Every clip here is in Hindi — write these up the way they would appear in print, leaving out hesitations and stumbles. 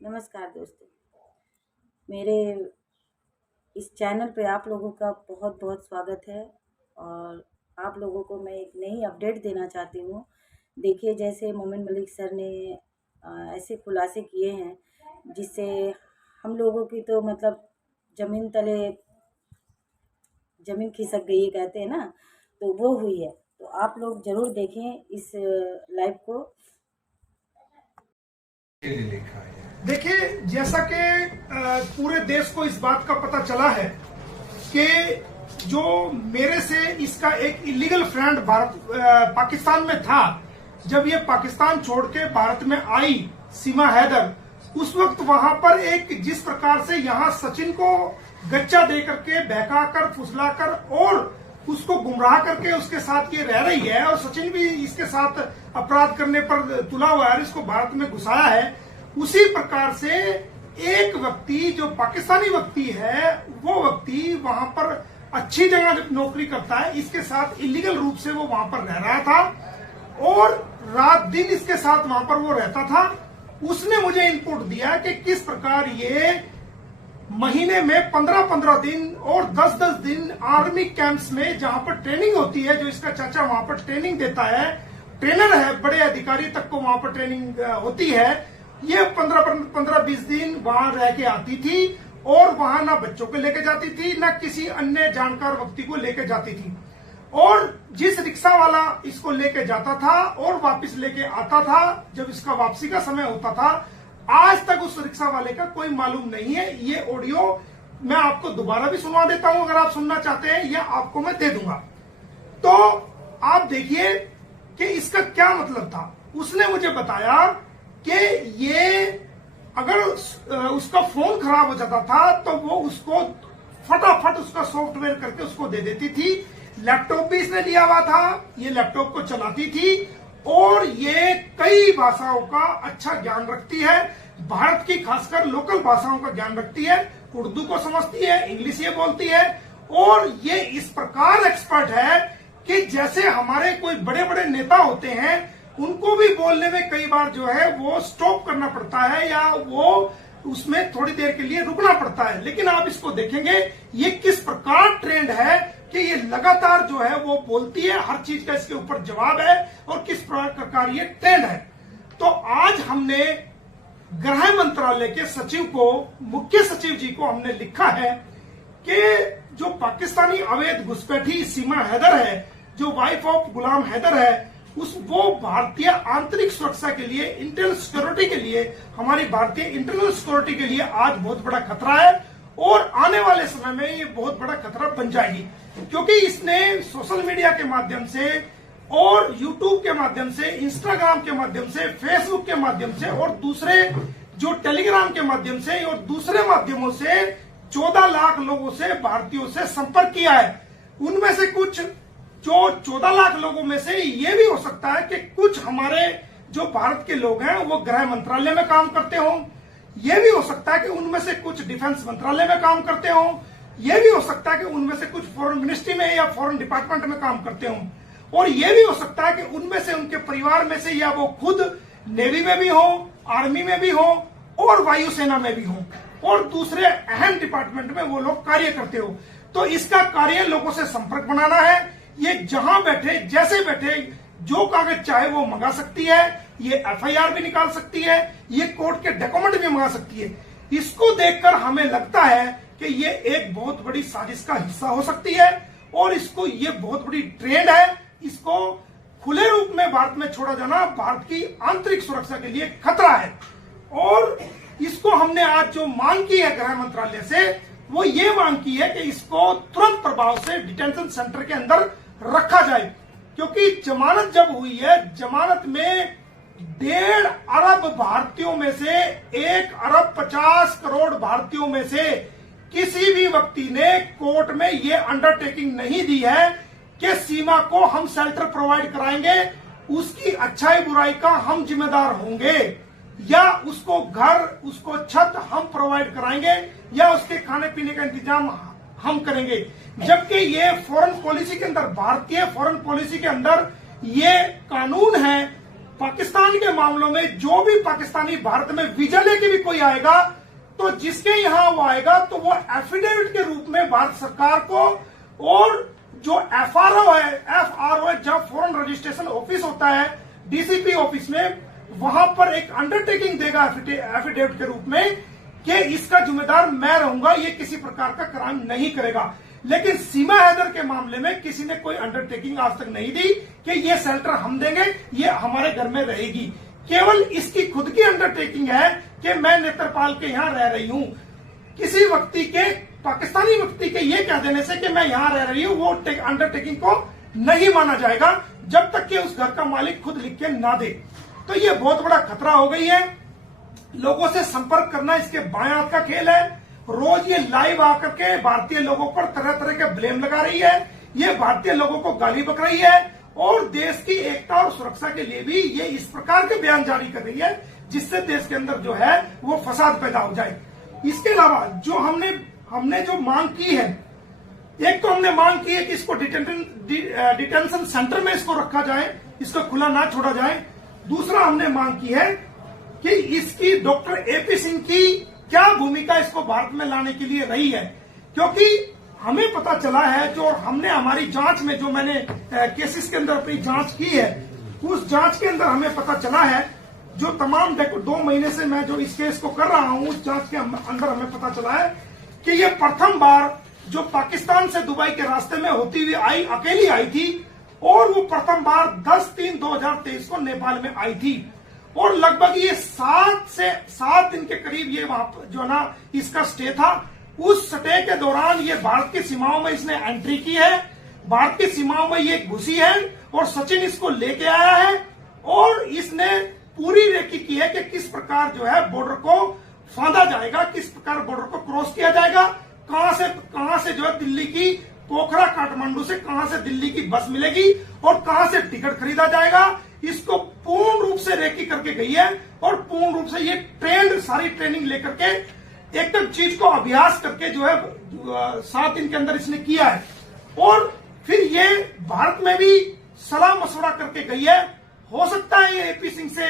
नमस्कार दोस्तों, मेरे इस चैनल पे आप लोगों का बहुत बहुत स्वागत है। और आप लोगों को मैं एक नई अपडेट देना चाहती हूँ। देखिए, जैसे मोमिन मलिक सर ने ऐसे खुलासे किए हैं जिससे हम लोगों की तो मतलब ज़मीन तले ज़मीन खिसक गई है, कहते हैं ना, तो वो हुई है। तो आप लोग ज़रूर देखें इस लाइव को। देखिए, जैसा कि पूरे देश को इस बात का पता चला है कि जो मेरे से इसका एक इलीगल फ्रेंड पाकिस्तान में था, जब ये पाकिस्तान छोड़ के भारत में आई सीमा हैदर, उस वक्त वहां पर एक जिस प्रकार से यहाँ सचिन को गच्चा दे करके बहकाकर फुसलाकर और उसको गुमराह करके उसके साथ ये रह रही है, और सचिन भी इसके साथ अपराध करने पर तुला हुआ है, इसको भारत में घुसाया है। उसी प्रकार से एक व्यक्ति जो पाकिस्तानी व्यक्ति है, वो व्यक्ति वहां पर अच्छी जगह नौकरी करता है, इसके साथ इलीगल रूप से वो वहां पर रह रहा था और रात दिन इसके साथ वहां पर वो रहता था। उसने मुझे इनपुट दिया कि किस प्रकार ये महीने में 15-15 दिन और 10-10 दिन आर्मी कैंप्स में, जहां पर ट्रेनिंग होती है, जो इसका चाचा वहां पर ट्रेनिंग देता है, ट्रेनर है, बड़े अधिकारी तक को वहां पर ट्रेनिंग होती है, ये 15-20 दिन वहां रह के आती थी और वहां ना बच्चों को लेके जाती थी, ना किसी अन्य जानकार व्यक्ति को लेके जाती थी। और जिस रिक्शा वाला इसको लेके जाता था और वापस लेके आता था, जब इसका वापसी का समय होता था, आज तक उस रिक्शा वाले का कोई मालूम नहीं है। ये ऑडियो मैं आपको दोबारा भी सुनवा देता हूं, अगर आप सुनना चाहते हैं, या आपको मैं दे दूंगा। तो आप देखिए कि इसका क्या मतलब था। उसने मुझे बताया कि ये अगर उसका फोन खराब हो जाता था तो वो उसको फटाफट उसका सॉफ्टवेयर करके उसको दे देती थी। लैपटॉप भी इसने लिया हुआ था, ये लैपटॉप को चलाती थी और ये कई भाषाओं का अच्छा ज्ञान रखती है, भारत की खासकर लोकल भाषाओं का ज्ञान रखती है, उर्दू को समझती है, इंग्लिश ये बोलती है, और ये इस प्रकार एक्सपर्ट है कि जैसे हमारे कोई बड़े बड़े नेता होते हैं, उनको भी बोलने में कई बार जो है वो स्टॉप करना पड़ता है या वो उसमें थोड़ी देर के लिए रुकना पड़ता है। लेकिन आप इसको देखेंगे ये किस प्रकार ट्रेंड है कि ये लगातार जो है वो बोलती है, हर चीज का इसके ऊपर जवाब है और किस प्रकार ये ट्रेंड है। तो आज हमने गृह मंत्रालय के सचिव को, मुख्य सचिव जी को हमने लिखा है कि जो पाकिस्तानी अवैध घुसपैठी सीमा हैदर है, जो वाइफ ऑफ गुलाम हैदर है, वो भारतीय आंतरिक सुरक्षा के लिए, इंटरनल सिक्योरिटी के लिए, हमारी भारतीय इंटरनल सिक्योरिटी के लिए आज बहुत बड़ा खतरा है और आने वाले समय में ये बहुत बड़ा खतरा बन जाएगी। क्योंकि इसने सोशल मीडिया के माध्यम से और यूट्यूब के माध्यम से, इंस्टाग्राम के माध्यम से, फेसबुक के माध्यम से और दूसरे जो टेलीग्राम के माध्यम से और दूसरे माध्यमों से 14 लाख लोगों से, भारतीयों से संपर्क किया है। उनमें से कुछ, जो 14 लाख लोगों में से ये भी हो सकता है कि कुछ हमारे जो भारत के लोग हैं वो गृह मंत्रालय में काम करते हों, ये भी हो सकता है कि उनमें से कुछ डिफेंस मंत्रालय में काम करते हों, ये भी हो सकता है कि उनमें से कुछ फॉरेन मिनिस्ट्री में या फॉरेन डिपार्टमेंट में काम करते हों, और ये भी हो सकता है कि उनमें से, उनके परिवार में से, या वो खुद नेवी में भी हो, आर्मी में भी हो और वायुसेना में भी हो और दूसरे अहम डिपार्टमेंट में वो लोग कार्य करते हो। तो इसका कार्य लोगों से संपर्क बनाना है। ये जहां बैठे, जैसे बैठे, जो कागज चाहे वो मंगा सकती है, ये एफआईआर भी निकाल सकती है, ये कोर्ट के डॉक्यूमेंट भी मंगा सकती है। इसको देखकर हमें लगता है कि ये एक बहुत बड़ी साजिश का हिस्सा हो सकती है और इसको, ये बहुत बड़ी ट्रेंड है। इसको खुले रूप में भारत में छोड़ा जाना भारत की आंतरिक सुरक्षा के लिए खतरा है। और इसको हमने आज जो मांग की है गृह मंत्रालय से, वो ये मांग की है कि इसको तुरंत प्रभाव से डिटेंशन सेंटर के अंदर रखा जाए। क्योंकि जमानत जब हुई है, जमानत में 1.5 अरब भारतीयों में से 1 अरब 50 करोड़ भारतीयों में से किसी भी व्यक्ति ने कोर्ट में ये अंडरटेकिंग नहीं दी है कि सीमा को हम शेल्टर प्रोवाइड कराएंगे, उसकी अच्छाई बुराई का हम जिम्मेदार होंगे, या उसको घर, उसको छत हम प्रोवाइड कराएंगे, या उसके खाने पीने का इंतजाम हम करेंगे। जबकि ये फॉरेन पॉलिसी के अंदर, भारतीय फॉरेन पॉलिसी के अंदर ये कानून है पाकिस्तान के मामलों में जो भी पाकिस्तानी भारत में वीजा लेके भी कोई आएगा, तो जिसके यहां वो आएगा तो वो एफिडेविट के रूप में भारत सरकार को, और जो एफआरओ है जहां फॉरेन रजिस्ट्रेशन ऑफिस होता है डीसीपी ऑफिस में, वहां पर एक अंडरटेकिंग देगा एफिडेविट के रूप में कि इसका जिम्मेदार मैं रहूंगा, ये किसी प्रकार का क्राइम नहीं करेगा। लेकिन सीमा हैदर के मामले में किसी ने कोई अंडरटेकिंग आज तक नहीं दी कि ये शेल्टर हम देंगे, ये हमारे घर में रहेगी। केवल इसकी खुद की अंडरटेकिंग है कि मैं नेत्रपाल के यहां रह रही हूं। किसी व्यक्ति के, पाकिस्तानी व्यक्ति के ये कह देने से कि मैं यहां रह रही हूं, वो अंडरटेकिंग को नहीं माना जाएगा जब तक कि उस घर का मालिक खुद लिख के ना दे। तो ये बहुत बड़ा खतरा हो गई है। लोगों से संपर्क करना इसके बाएं हाथ का खेल है। रोज ये लाइव आकर के भारतीय लोगों पर तरह तरह के ब्लेम लगा रही है, ये भारतीय लोगों को गाली बक रही है, और देश की एकता और सुरक्षा के लिए भी ये इस प्रकार के बयान जारी कर रही है जिससे देश के अंदर जो है वो फसाद पैदा हो जाए। इसके अलावा जो हमने जो मांग की है, एक तो हमने मांग की है कि इसको डिटेंशन सेंटर में इसको रखा जाए, इसको खुला ना छोड़ा जाए। दूसरा हमने मांग की है कि इसकी डॉक्टर एपी सिंह की क्या भूमिका इसको भारत में लाने के लिए रही है, क्योंकि हमें पता चला है, जो हमने हमारी जांच में, जो मैंने केसेस के अंदर अपनी जांच की है, उस जांच के अंदर हमें पता चला है, जो तमाम 2 महीने से मैं जो इस केस को कर रहा हूं, उस जांच के अंदर हमें पता चला है कि ये प्रथम बार जो पाकिस्तान से दुबई के रास्ते में होती हुई अकेली आई थी, और वो प्रथम बार 10/3/2023 को नेपाल में आई थी, और लगभग ये 7 दिन के करीब ये वहां जो ना इसका स्टे था। उस स्टे के दौरान ये भारत की सीमाओं में इसने एंट्री की है, भारत की सीमाओं में ये घुसी है, और सचिन इसको लेके आया है, और इसने पूरी रेकी की है कि किस प्रकार जो है बॉर्डर को फांदा जाएगा, किस प्रकार बॉर्डर को क्रॉस किया जाएगा, कहां से जो है दिल्ली की, पोखरा काठमांडू से कहां से दिल्ली की बस मिलेगी और कहां से टिकट खरीदा जाएगा। इसको पूर्ण रूप से रेकी करके गई है, और पूर्ण रूप से ये सारी ट्रेनिंग लेकर के एकदम चीज को अभ्यास करके जो है 7 दिन के अंदर इसने किया है, और फिर ये भारत में भी सलाह मशवरा करके गई है। हो सकता है ये एपी सिंह से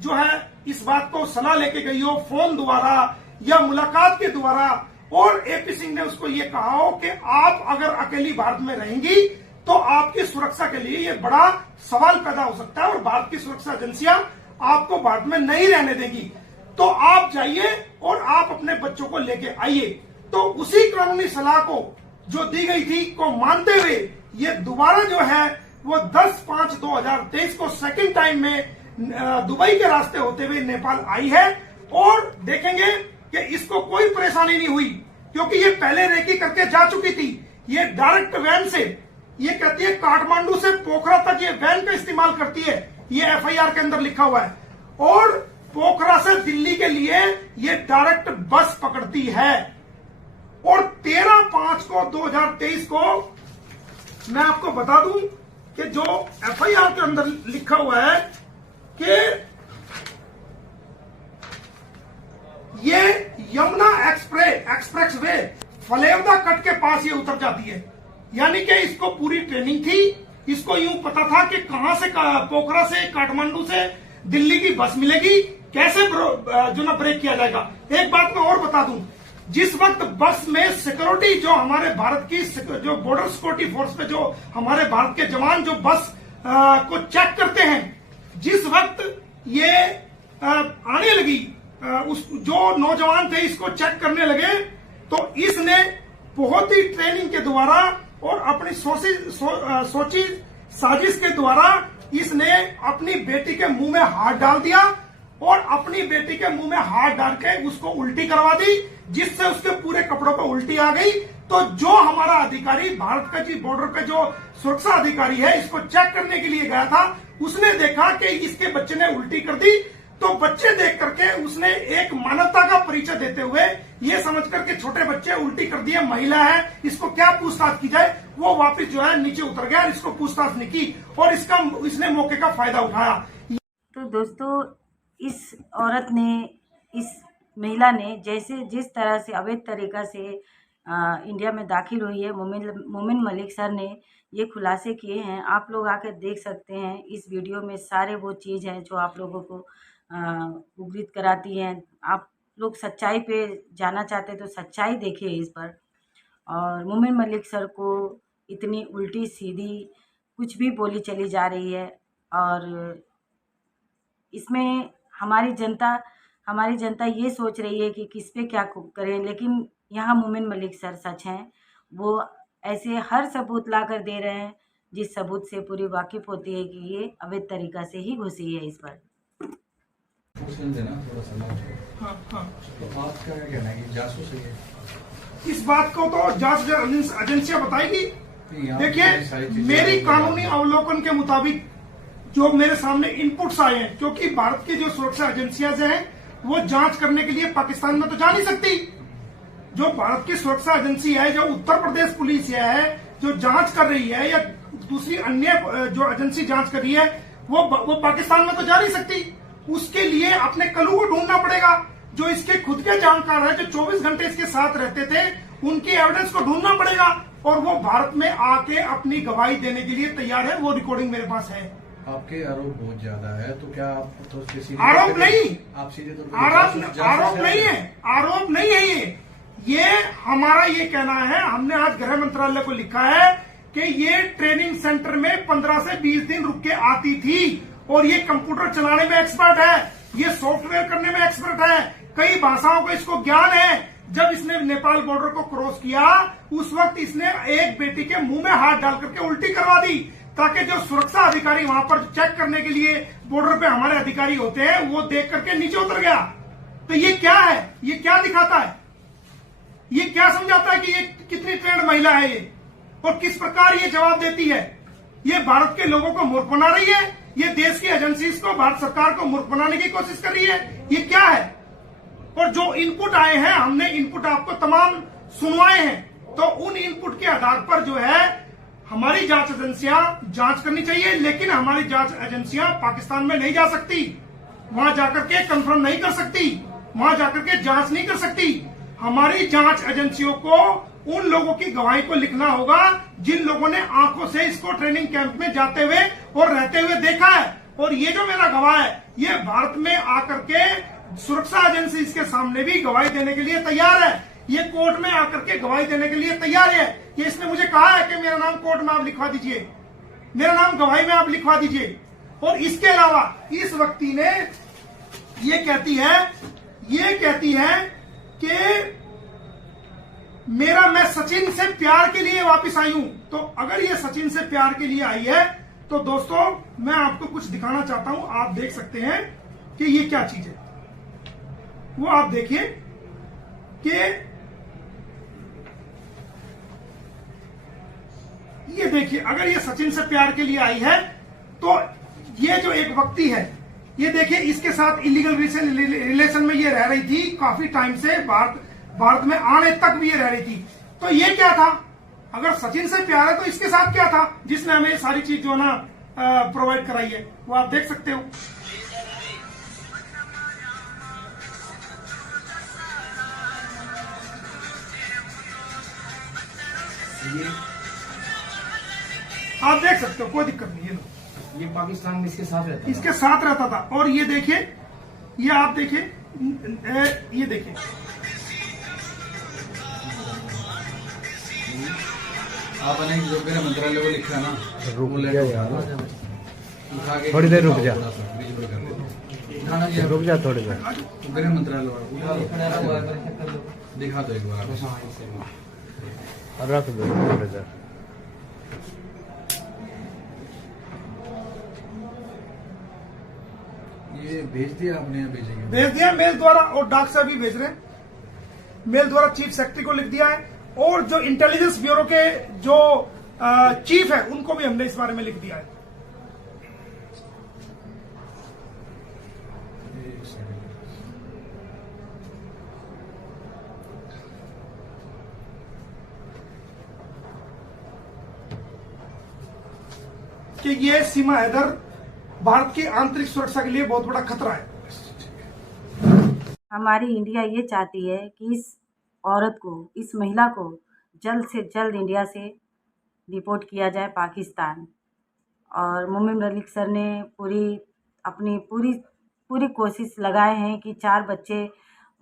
जो है इस बात को सलाह लेके गई हो, फोन द्वारा या मुलाकात के द्वारा, और एपी सिंह ने उसको ये कहा हो कि आप अगर अकेली भारत में रहेंगी तो आपकी सुरक्षा के लिए ये बड़ा सवाल पैदा हो सकता है, और भारत की सुरक्षा एजेंसियां आपको भारत में नहीं रहने देंगी, तो आप जाइए और आप अपने बच्चों को लेके आइए। तो उसी कानूनी सलाह को जो दी गई थी को मानते हुए ये दोबारा जो है वो 10/5/2023 को सेकंड टाइम में दुबई के रास्ते होते हुए नेपाल आई है, और देखेंगे कि इसको कोई परेशानी नहीं हुई, क्योंकि ये पहले रेकी करके जा चुकी थी। ये डायरेक्ट वैन से, ये कहती है काठमांडू से पोखरा तक ये वैन का इस्तेमाल करती है, ये एफआईआर के अंदर लिखा हुआ है, और पोखरा से दिल्ली के लिए ये डायरेक्ट बस पकड़ती है। और 13/5/2023 को मैं आपको बता दूं कि जो एफआईआर के अंदर लिखा हुआ है कि ये यमुना एक्सप्रेस वे फलेवदा कट के पास ये उतर जाती है, यानी कि इसको पूरी ट्रेनिंग थी, इसको यूं पता था कि कहां से, पोखरा से, काठमांडू से दिल्ली की बस मिलेगी, कैसे जो ना ब्रेक किया जाएगा। एक बात मैं और बता दूं, जिस वक्त बस में सिक्योरिटी, जो हमारे भारत की जो बॉर्डर सिक्योरिटी फोर्स पे जो हमारे भारत के जवान जो बस को चेक करते हैं, जिस वक्त ये आने लगी, उस जो नौजवान थे इसको चेक करने लगे, तो इसने बहुत ही ट्रेनिंग के द्वारा और अपनी सोची साजिश के द्वारा इसने अपनी बेटी के मुंह में हाथ डाल दिया, और अपनी बेटी के मुंह में हाथ डाल के उसको उल्टी करवा दी, जिससे उसके पूरे कपड़ों पर उल्टी आ गई। तो जो हमारा अधिकारी, भारत का जी बॉर्डर पे जो सुरक्षा अधिकारी है, इसको चेक करने के लिए गया था, उसने देखा कि इसके बच्चे ने उल्टी कर दी, तो बच्चे देख करके उसने एक मानवता का परिचय देते हुए ये समझ करके छोटे बच्चे उल्टी कर दिए, महिला है, इसको क्या पूछताछ की जाए, वो वापस जो है नीचे उतर गया, इसको पूछताछ नहीं की, और इसने मौके का फायदा उठाया। तो दोस्तों, इस औरत ने, इस महिला ने जिस तरह से अवैध तरीका से इंडिया में दाखिल हुई है। मोमिन मलिक सर ने ये खुलासे किए हैं। आप लोग आकर देख सकते हैं, इस वीडियो में सारे वो चीज़ हैं जो आप लोगों को उद्धृत कराती हैं। आप लोग सच्चाई पे जाना चाहते हैं तो सच्चाई देखिए इस पर। और मोमिन मलिक सर को इतनी उल्टी सीधी कुछ भी बोली चली जा रही है, और इसमें हमारी जनता ये सोच रही है कि किस पे क्या करें, लेकिन यहाँ मोमिन मलिक सर सच हैं। वो ऐसे हर सबूत ला कर दे रहे हैं जिस सबूत से पूरी वाकिफ होती है कि ये अवैध तरीका से ही घुसी है इस पर। देना थोड़ा सा। हाँ हाँ, तो आपका क्या कहना है कि जासूस है ये? इस बात को तो जांच एजेंसियां बताएगी। देखिए, मेरी कानूनी अवलोकन के मुताबिक जो मेरे सामने इनपुट्स आए हैं, क्योंकि भारत की जो सुरक्षा एजेंसियां हैं वो जांच करने के लिए पाकिस्तान में तो जा नहीं सकती। जो भारत की सुरक्षा एजेंसी है, जो उत्तर प्रदेश पुलिस है, जो जांच कर रही है, या दूसरी अन्य जो एजेंसी जांच कर रही है, वो पाकिस्तान में तो जा नहीं सकती। उसके लिए अपने कलू को ढूंढना पड़ेगा। जो इसके खुद के जानकार है, जो 24 घंटे इसके साथ रहते थे, उनकी एविडेंस को ढूंढना पड़ेगा, और वो भारत में आके अपनी गवाही देने के लिए तैयार है। वो रिकॉर्डिंग मेरे पास है। आपके आरोप बहुत ज्यादा है, तो क्या आप तो आरोप नहीं, आप सीधे तौर आरोप नहीं है, आरोप नहीं है ये हमारा ये कहना है। हमने आज गृह मंत्रालय को लिखा है कि ये ट्रेनिंग सेंटर में 15 से 20 दिन रुक के आती थी, और ये कंप्यूटर चलाने में एक्सपर्ट है, ये सॉफ्टवेयर करने में एक्सपर्ट है, कई भाषाओं का इसको ज्ञान है। जब इसने नेपाल बॉर्डर को क्रॉस किया, उस वक्त इसने एक बेटी के मुंह में हाथ डाल करके उल्टी करवा दी, ताकि जो सुरक्षा अधिकारी वहां पर चेक करने के लिए बॉर्डर पे हमारे अधिकारी होते हैं, वो देख करके नीचे उतर गया। तो ये क्या है? ये क्या दिखाता है? ये क्या समझाता है कि ये कितनी ट्रेंड महिला है ये, और किस प्रकार ये जवाब देती है? ये भारत के लोगों को मूर्ख बना रही है, ये देश की एजेंसीज को, भारत सरकार को मूर्ख बनाने की कोशिश कर रही है। ये क्या है? और जो इनपुट आए हैं, हमने इनपुट आपको तमाम सुनवाए हैं, तो उन इनपुट के आधार पर जो है हमारी जांच एजेंसियां जांच करनी चाहिए। लेकिन हमारी जांच एजेंसियां पाकिस्तान में नहीं जा सकती, वहां जाकर के कंफर्म नहीं कर सकती, वहां जाकर के जांच नहीं कर सकती। हमारी जांच एजेंसियों को उन लोगों की गवाही को लिखना होगा जिन लोगों ने आंखों से इसको ट्रेनिंग कैंप में जाते हुए और रहते हुए देखा है। और ये जो मेरा गवाह है, ये भारत में आकर के सुरक्षा एजेंसी इसके सामने भी गवाही देने के लिए तैयार है, ये कोर्ट में आकर के गवाही देने के लिए तैयार है। ये इसने मुझे कहा है कि मेरा नाम कोर्ट में आप लिखवा दीजिए, मेरा नाम गवाही में आप लिखवा दीजिए। और इसके अलावा इस व्यक्ति ने ये कहती है कि मैं सचिन से प्यार के लिए वापस आई हूं। तो अगर ये सचिन से प्यार के लिए आई है, तो दोस्तों मैं आपको कुछ दिखाना चाहता हूं। आप देख सकते हैं कि ये क्या चीज है, वो आप देखिए कि ये देखिए, अगर ये सचिन से प्यार के लिए आई है, तो ये जो एक व्यक्ति है, ये देखिए, इसके साथ इलीगल रिलेशन में ये रह रही थी काफी टाइम से, भारत में आने तक भी ये रह रही थी। तो ये क्या था? अगर सचिन से प्यार है तो इसके साथ क्या था जिसने हमें सारी चीज जो ना प्रोवाइड कराई है, वो आप देख सकते हो। आप देख सकते हो, कोई दिक्कत नहीं है। ये पाकिस्तान में इसके साथ रहता था। और ये देखिए, ये आप देखिए, ये देखिए, आपने जो मेरा मंत्रालय को लिखा ना, थोड़ी देर रुक जा, रुक जा थोड़ी देर। गृह मंत्रालय दिखा दो एक बार, रख दो थोड़ी देर। ये भेज दिया आपने या भेजेंगे? भेज दिया मेल द्वारा, और डाक से भी भेज रहे हैं। मेल द्वारा चीफ सेक्रेटरी को लिख दिया है, और जो इंटेलिजेंस ब्यूरो के जो चीफ है उनको भी हमने इस बारे में लिख दिया है। कि ये सीमा हैदर भारत की आंतरिक सुरक्षा के लिए बहुत बड़ा खतरा है। हमारी इंडिया ये चाहती है कि इस औरत को, इस महिला को जल्द से जल्द इंडिया से डिपोर्ट किया जाए पाकिस्तान। और मोमिन मलिक सर ने अपनी पूरी कोशिश लगाए हैं कि 4 बच्चे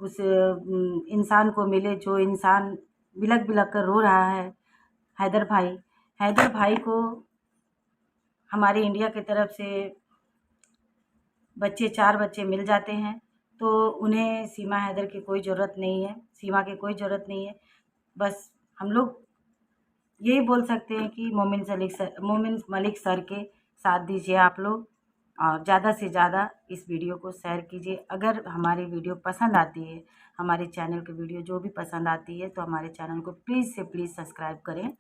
उस इंसान को मिले जो इंसान बिलख बिलख कर रो रहा है। हैदर भाई को हमारे इंडिया की तरफ से 4 बच्चे मिल जाते हैं तो उन्हें सीमा हैदर की कोई ज़रूरत नहीं है, सीमा की कोई ज़रूरत नहीं है। बस हम लोग यही बोल सकते हैं कि मोमिन मलिक सर के साथ दीजिए आप लोग, और ज़्यादा से ज़्यादा इस वीडियो को शेयर कीजिए। अगर हमारी वीडियो पसंद आती है, हमारे चैनल की वीडियो जो भी पसंद आती है, तो हमारे चैनल को प्लीज़ से प्लीज़ सब्सक्राइब करें।